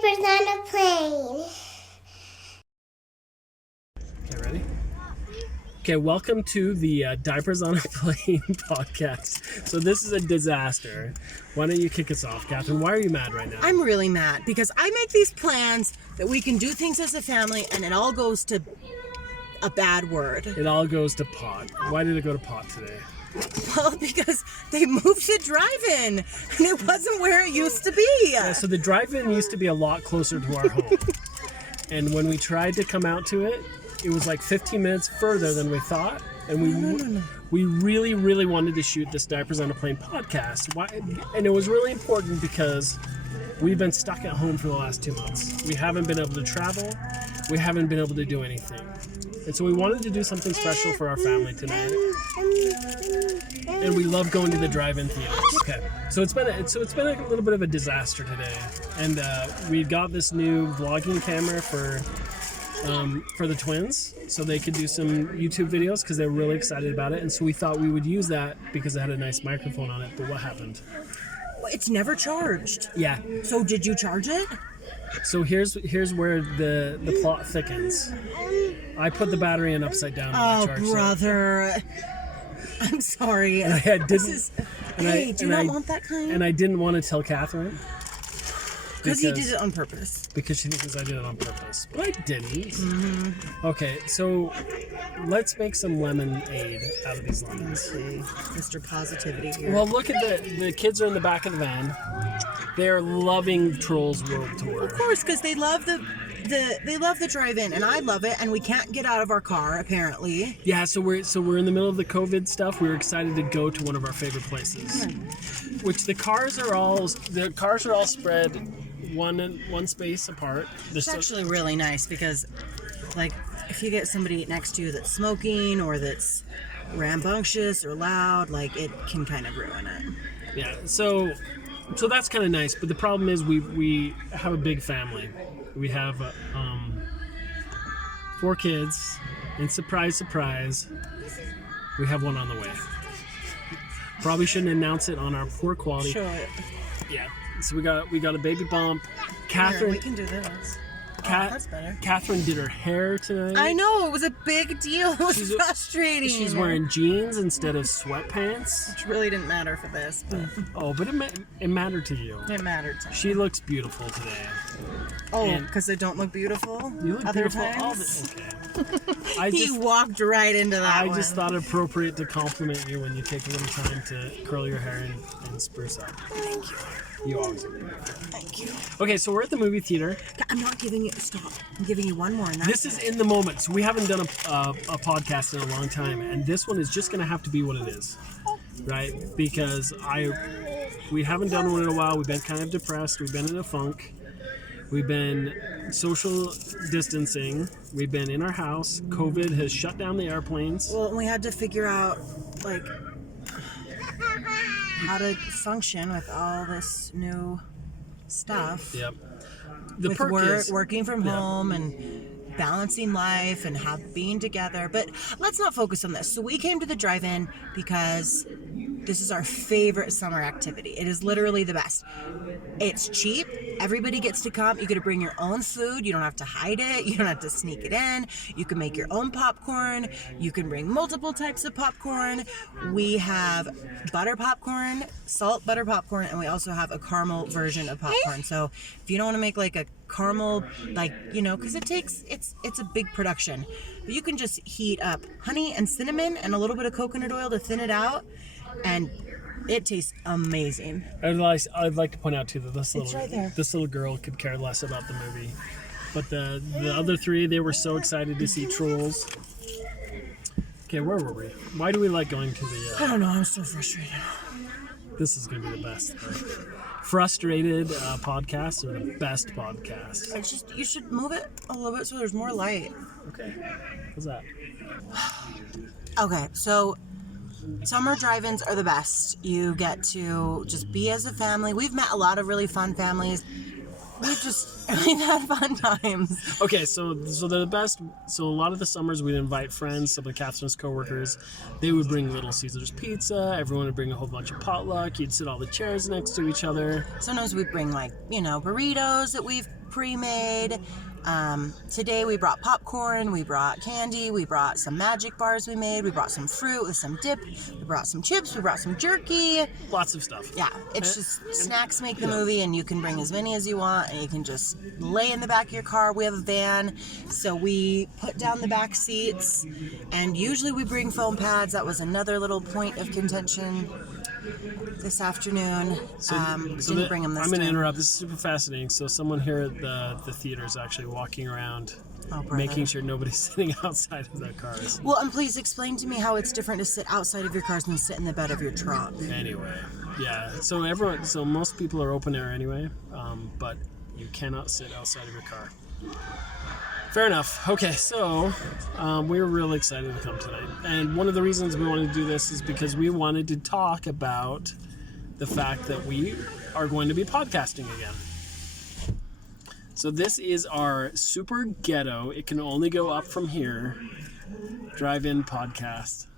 diapers on a plane. Okay, ready? Okay, welcome to the Diapers on a Plane podcast. So this is a disaster. Why don't you kick us off, Catherine? Why are you mad right now? I'm really mad because I make these plans that we can do things as a family and it all goes to a bad word. It all goes to pot. Why did it go to pot today? Well, because they moved the drive-in and it wasn't where it used to be. Yeah, so the drive-in used to be a lot closer to our home. And when we tried to come out to it, it was like 15 minutes further than we thought. And we really, really wanted to shoot this Diapers on a Plane podcast. Why? And it was really important because we've been stuck at home for the last 2 months. We haven't been able to travel. We haven't been able to do anything. And so we wanted to do something special for our family tonight. And we love going to the drive-in theaters. Okay, so it's been a little bit of a disaster today. And we got this new vlogging camera for the twins, so they could do some YouTube videos because they were really excited about it. And so we thought we would use that because it had a nice microphone on it. But what happened? It's never charged. Yeah. So did you charge it? So here's where the plot thickens. I put the battery in upside down. Oh, charged brother. I'm sorry. And I didn't. Hey, do you not want that kind? And I didn't want to tell Catherine. Because you did it on purpose. Because she thinks I did it on purpose. But I didn't. Mm-hmm. Okay, so let's make some lemonade out of these lemons. Okay, Mr. Positivity here. Well, look at the kids are in the back of the van. They're loving Trolls World Tour. Of course, because they love the drive-in, and I love it, and we can't get out of our car apparently. Yeah, so we're in the middle of the COVID stuff. We're excited to go to one of our favorite places, which the cars are all spread one space apart. It's actually really nice because, like, if you get somebody next to you that's smoking or that's rambunctious or loud, like, it can kind of ruin it. Yeah, so that's kind of nice. But the problem is we have a big family. We have 4 kids, and surprise, we have one on the way. Probably shouldn't announce it on our poor quality. Sure. Yeah. So we got a baby bump. Catherine, we can do this. That's better. Catherine did her hair tonight. I know, it was a big deal. It was frustrating. She's wearing jeans instead of sweatpants. Which really didn't matter for this. But but it mattered to you. It mattered to me. She looks beautiful today. Oh, because they don't look beautiful? You look other beautiful. times? Okay. He walked right into that I just thought it appropriate to compliment you when you take a little time to curl your hair and spruce up. Thank you. You always do. Thank you. Okay, so we're at the movie theater. I'm not giving you... Stop. I'm giving you one more. And This is in the moment. So we haven't done a podcast in a long time, and this one is just going to have to be what it is, right? Because we haven't done one in a while. We've been kind of depressed. We've been in a funk. We've been social distancing. We've been in our house. COVID has shut down the airplanes. Well, we had to figure out, like, how to function with all this new stuff. Yep. The with perk is working from home and balancing life and being together. But let's not focus on this. So we came to the drive-in because this is our favorite summer activity. It is literally the best. It's cheap. Everybody gets to come. You get to bring your own food. You don't have to hide it. You don't have to sneak it in. You can make your own popcorn. You can bring multiple types of popcorn. We have butter popcorn, salt butter popcorn, and we also have a caramel version of popcorn. So if you don't want to make like a caramel, like, you know, because it's a big production, but you can just heat up honey and cinnamon and a little bit of coconut oil to thin it out, and it tastes amazing. I'd like to point out too that this little girl could care less about the movie, but the other 3, they were so excited to see Trolls. Okay, where were we? Why do we like going to the? I don't know. I'm so frustrated. This is gonna be the best. Frustrated podcasts are the best podcasts. It's just, you should move it a little bit so there's more light. Okay. What's that? Okay, so summer drive-ins are the best. You get to just be as a family. We've met a lot of really fun families. we've had fun times. Okay, so they're the best. So a lot of the summers we'd invite friends, some of Catherine's coworkers. They would bring Little Caesars pizza. Everyone would bring a whole bunch of potluck. You'd sit all the chairs next to each other. Sometimes we bring burritos that we've pre-made. Today we brought popcorn, we brought candy, we brought some magic bars we made, we brought some fruit with some dip, we brought some chips, we brought some jerky. Lots of stuff. Yeah, it's just snacks make the movie, and you can bring as many as you want, and you can just lay in the back of your car. We have a van, so we put down the back seats, and usually we bring foam pads. That was another little point of contention this afternoon. Didn't bring them this I'm going to time. interrupt. This is super fascinating. So someone here at the theater is actually walking around, making sure nobody's sitting outside of their cars. Well, and please explain to me how it's different to sit outside of your cars than sit in the bed of your trunk. Anyway, yeah. So most people are open air anyway, but you cannot sit outside of your car. Fair enough. Okay, so we were really excited to come tonight. And one of the reasons we wanted to do this is because we wanted to talk about the fact that we are going to be podcasting again. So this is our super ghetto, it can only go up from here, drive-in podcast.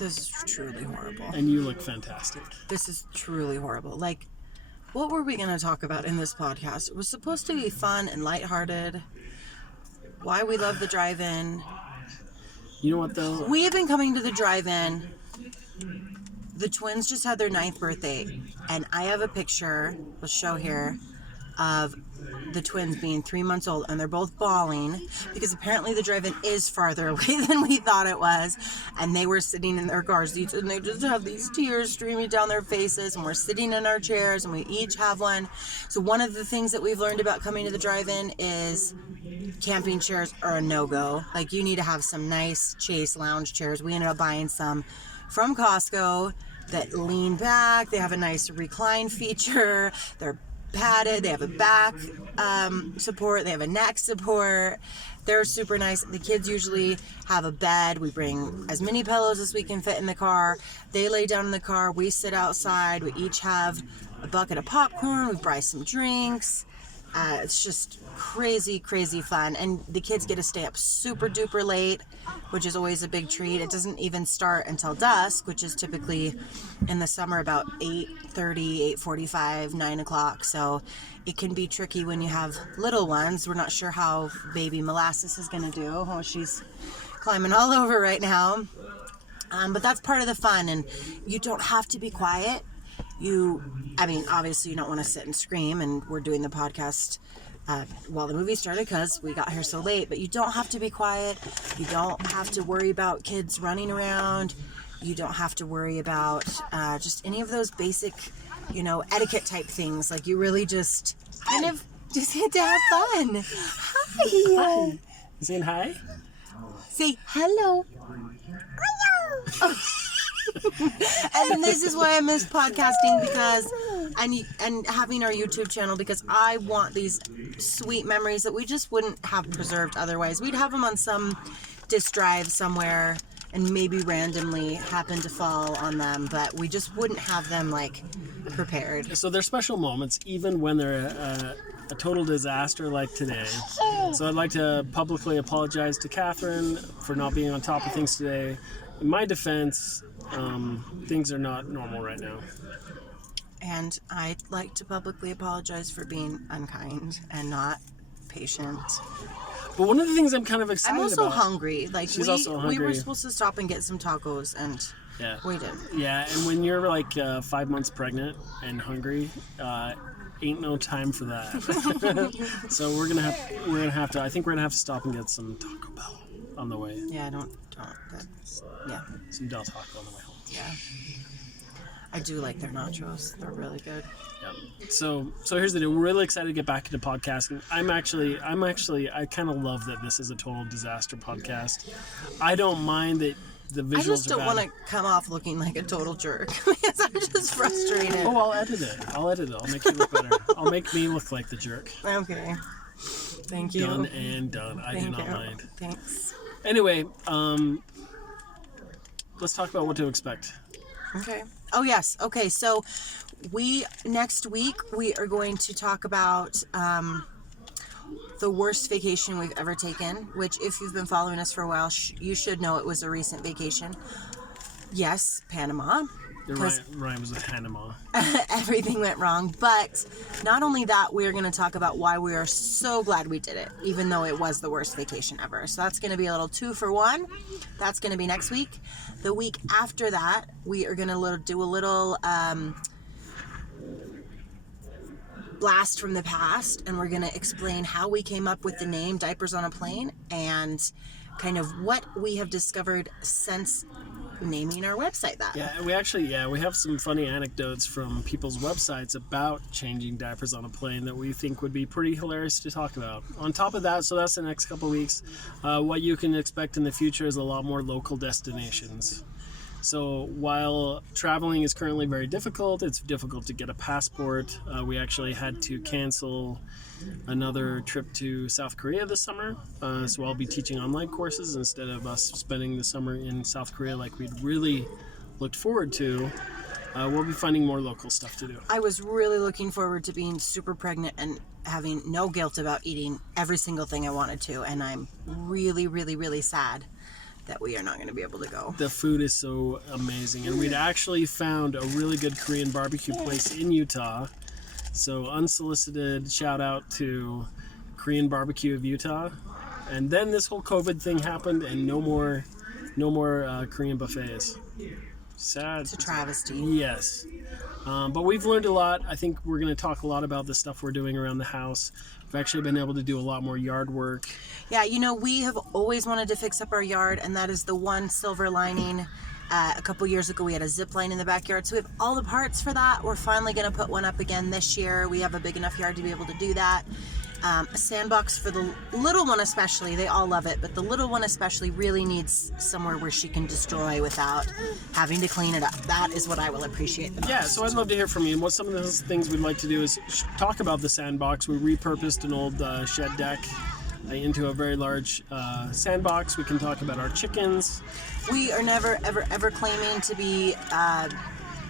This is truly horrible. And you look fantastic. This is truly horrible. Like, what were we going to talk about in this podcast? It was supposed to be fun and lighthearted. Why we love the drive-in. You know what, though? We have been coming to the drive-in. The twins just had their 9th birthday, and I have a picture, we'll show here, of the twins being 3 months old, and they're both bawling because apparently the drive-in is farther away than we thought it was, and they were sitting in their car seats, and they just have these tears streaming down their faces, and we're sitting in our chairs, and we each have one. So one of the things that we've learned about coming to the drive-in is camping chairs are a no-go. Like, you need to have some nice Chase lounge chairs. We ended up buying some from Costco that lean back. They have a nice recline feature. They're padded. They have a back support. They have a neck support. They're super nice. The kids usually have a bed. We bring as many pillows as we can fit in the car. They lay down in the car. We sit outside. We each have a bucket of popcorn. We buy some drinks. It's just crazy, crazy fun. And the kids get to stay up super duper late, which is always a big treat. It doesn't even start until dusk, which is typically in the summer about 8:30, 8:45, 9 o'clock. So it can be tricky when you have little ones. We're not sure how baby Molasses is going to do. Oh, she's climbing all over right now. But that's part of the fun. And you don't have to be quiet. Obviously you don't want to sit and scream, and we're doing the podcast while the movie started because we got here so late, but you don't have to be quiet. You don't have to worry about kids running around. You don't have to worry about just any of those basic, etiquette type things. Like, you really just kind of just get to have fun. Hi. Hi. You saying hi? Say hello. Hello. And this is why I miss podcasting, because and having our YouTube channel, because I want these sweet memories that we just wouldn't have preserved otherwise. We'd have them on some disk drive somewhere and maybe randomly happen to fall on them, but we just wouldn't have them prepared. So they're special moments, even when they're a total disaster like today. So I'd like to publicly apologize to Catherine for not being on top of things today. In my defense, things are not normal right now. And I'd like to publicly apologize for being unkind and not patient. But one of the things I'm kind of excited about... I'm also hungry. She's also hungry. We were supposed to stop and get some tacos, and we didn't. Yeah, and when you're 5 months pregnant and hungry, ain't no time for that. So we're gonna have to. I think we're gonna have to stop and get some Taco Bell on the way. Yeah, Some Del Taco on the way home. Yeah. I do like their nachos. They're really good. Yeah. So here's the deal. We're really excited to get back into podcasting. I kind of love that this is a total disaster podcast. I don't mind that the visuals are bad. I just don't want to come off looking like a total jerk because I'm just frustrated. Oh, I'll edit it. I'll make you look better. I'll make me look like the jerk. Okay. Thank you. Done and done. I do not mind. Thanks. Anyway, let's talk about what to expect. Okay. Oh, yes. Okay, so next week, we are going to talk about the worst vacation we've ever taken, which if you've been following us for a while, you should know it was a recent vacation. Yes, Panama. Ryan was with Panama. Everything went wrong. But not only that, we're going to talk about why we are so glad we did it, even though it was the worst vacation ever. So that's going to be a little 2 for 1. That's going to be next week. The week after that, we are going to do a little blast from the past, and we're going to explain how we came up with the name Diapers on a Plane and kind of what we have discovered since naming our website that. Yeah, we have some funny anecdotes from people's websites about changing diapers on a plane that we think would be pretty hilarious to talk about. On top of that, so that's the next couple of weeks, what you can expect in the future is a lot more local destinations. So while traveling is currently very difficult, it's difficult to get a passport. We actually had to cancel another trip to South Korea this summer. So I'll be teaching online courses instead of us spending the summer in South Korea like we'd really looked forward to. We'll be finding more local stuff to do. I was really looking forward to being super pregnant and having no guilt about eating every single thing I wanted to. And I'm really, really, really sad that we are not going to be able to go. The food is so amazing, and we'd actually found a really good Korean barbecue place in Utah. So unsolicited shout out to Korean Barbecue of Utah. And then this whole COVID thing happened, and no more Korean buffets. Sad. It's a travesty. Yes. But we've learned a lot. I think we're going to talk a lot about the stuff we're doing around the house. We've actually been able to do a lot more yard work. Yeah, we have always wanted to fix up our yard, and that is the one silver lining. A couple years ago, we had a zip line in the backyard, so we have all the parts for that. We're finally going to put one up again this year. We have a big enough yard to be able to do that. A sandbox for the little one especially. They all love it, but the little one especially really needs somewhere where she can destroy without having to clean it up. That is what I will appreciate the most. Yeah, so I'd love to hear from you. And what some of those things we'd like to do is talk about the sandbox. We repurposed an old shed deck into a very large sandbox. We can talk about our chickens. We are never, ever, ever claiming to be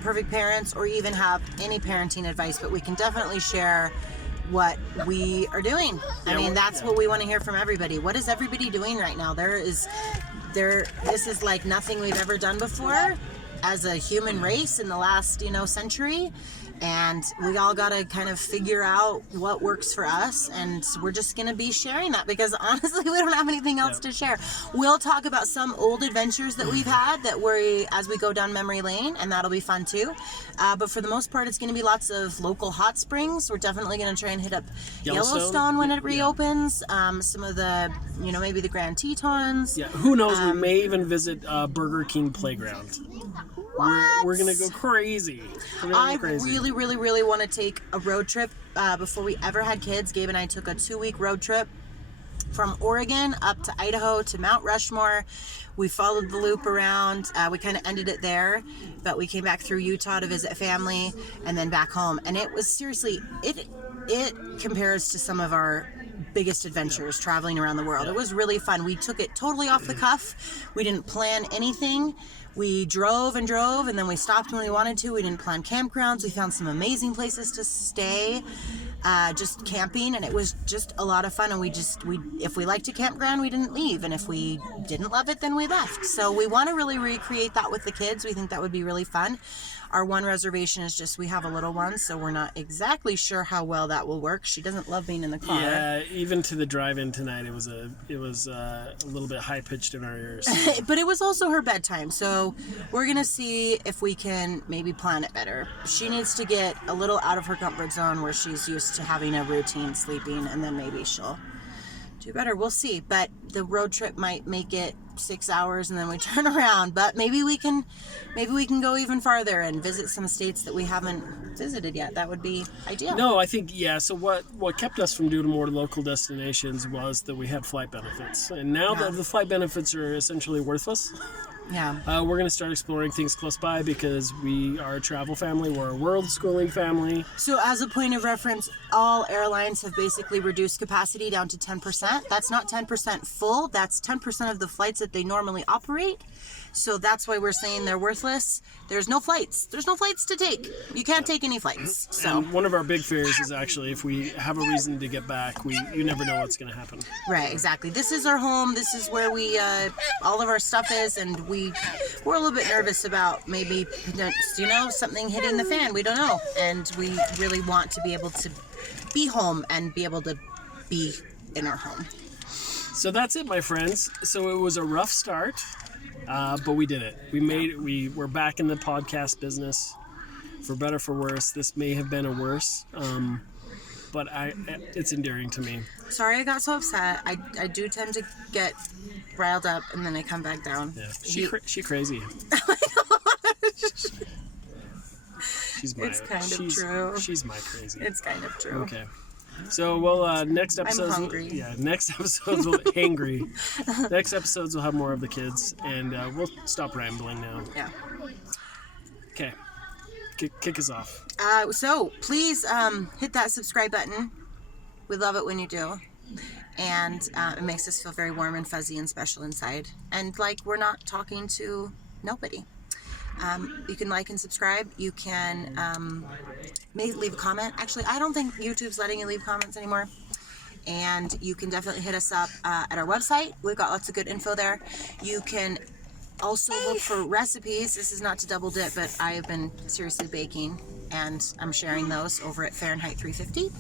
perfect parents or even have any parenting advice, but we can definitely share what we are doing. I mean, that's what we want to hear from everybody. What is everybody doing right now? This is like nothing we've ever done before as a human race in the last, century. And we all got to kind of figure out what works for us. And we're just going to be sharing that because honestly, we don't have anything else to share. We'll talk about some old adventures that we've had as we go down memory lane, and that'll be fun too. But for the most part, it's going to be lots of local hot springs. We're definitely going to try and hit up Yellowstone when it reopens. Some of the, maybe the Grand Tetons. Yeah, who knows? We may even visit Burger King Playground. We're going to go crazy. I really, really want to take a road trip. Before we ever had kids, Gabe and I took a 2-week road trip from Oregon up to Idaho to Mount Rushmore. We followed the loop around. We kind of ended it there, but we came back through Utah to visit family and then back home. And it was seriously, it compares to some of our biggest adventures traveling around the world. It was really fun. We took it totally off the cuff. We didn't plan anything. We drove and then we stopped when we wanted to. We didn't plan campgrounds. We found some amazing places to stay, just camping, and it was just a lot of fun. And if we liked a campground, we didn't leave, and if we didn't love it, then we left. So we want to really recreate that with the kids. We think that would be really fun. Our one reservation is just we have a little one, so we're not exactly sure how well that will work. She doesn't love being in the car. Yeah, even to the drive-in tonight, it was a little bit high-pitched in our ears. But it was also her bedtime, so we're going to see if we can maybe plan it better. She needs to get a little out of her comfort zone where she's used to having a routine sleeping, and then maybe she'll do better. We'll see. But the road trip might make it 6 hours and then we turn around. But maybe we can go even farther and visit some states that we haven't visited yet. That would be ideal. No, I think, so what kept us from doing more local destinations was that we had flight benefits. And now that the flight benefits are essentially worthless, we're going to start exploring things close by because we are a travel family. We're a world schooling family. So as a point of reference, all airlines have basically reduced capacity down to 10%. That's not 10% full. That's 10% of the flights that they normally operate. So that's why we're saying they're worthless. There's no flights. There's no flights to take. You can't take any flights. So And one of our big fears is actually if we have a reason to get back, you never know what's going to happen. right, exactly. This is our home. This is where we all of our stuff is, and we're a little bit nervous about maybe something hitting the fan. We don't know, and we really want to be able to be home and be able to be in our home. So that's it, my friends. So it was a rough start, but we did it. We're back in the podcast business, for better for worse. This may have been a worse, but it's endearing to me. Sorry I got so upset. I do tend to get riled up and then I come back down. Yeah, she crazy. It's kind of true. She's my crazy. It's kind of true. Okay. So, well, next episode. I'm hungry. Yeah, next episodes will hangry. Next episodes will have more of the kids, and we'll stop rambling now. Yeah. Okay. Kick us off. So please hit that subscribe button. We love it when you do. And it makes us feel very warm and fuzzy and special inside. And like we're not talking to nobody. You can like and subscribe. You can maybe leave a comment. Actually, I don't think YouTube's letting you leave comments anymore. And you can definitely hit us up at our website. We've got lots of good info there. You can also look for recipes. This is not to double dip, but I have been seriously baking, and I'm sharing those over at Fahrenheit 350.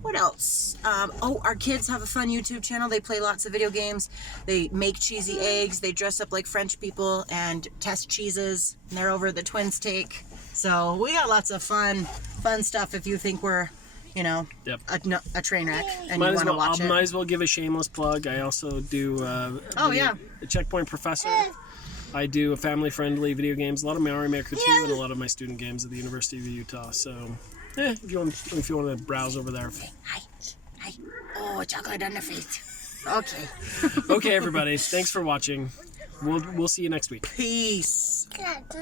What else? Our kids have a fun YouTube channel. They play lots of video games. They make cheesy eggs. They dress up like French people and test cheeses. And they're over at the Twins Take. So we got lots of fun stuff if you think we're, Yep. a train wreck and you want to watch it. Might as well give a shameless plug. I also do a Checkpoint Professor. I do a family-friendly video games, a lot of Mario Maker 2 and a lot of my student games at the University of Utah. So, if you want to browse over there. Hi. Oh, chocolate on the face. Okay. Okay, everybody. Thanks for watching. We'll see you next week. Peace. Good.